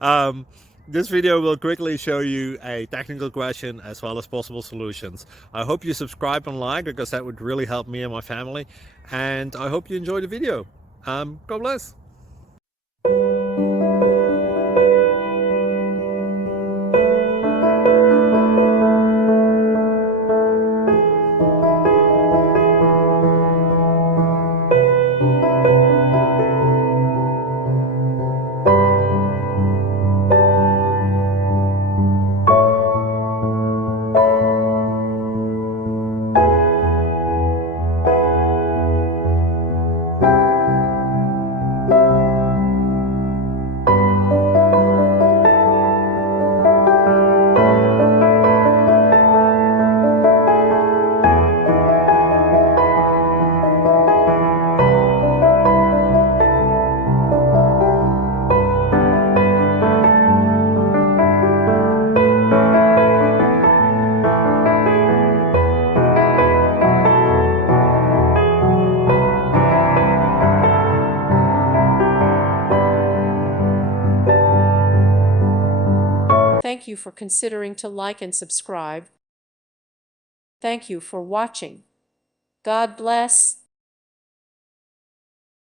um, this video will quickly show you a technical question as well as possible solutions. I hope you subscribe and like because that would really help me and my family. And I hope you enjoy the video. God bless. Thank you for considering to like and subscribe. Thank you for watching. God bless.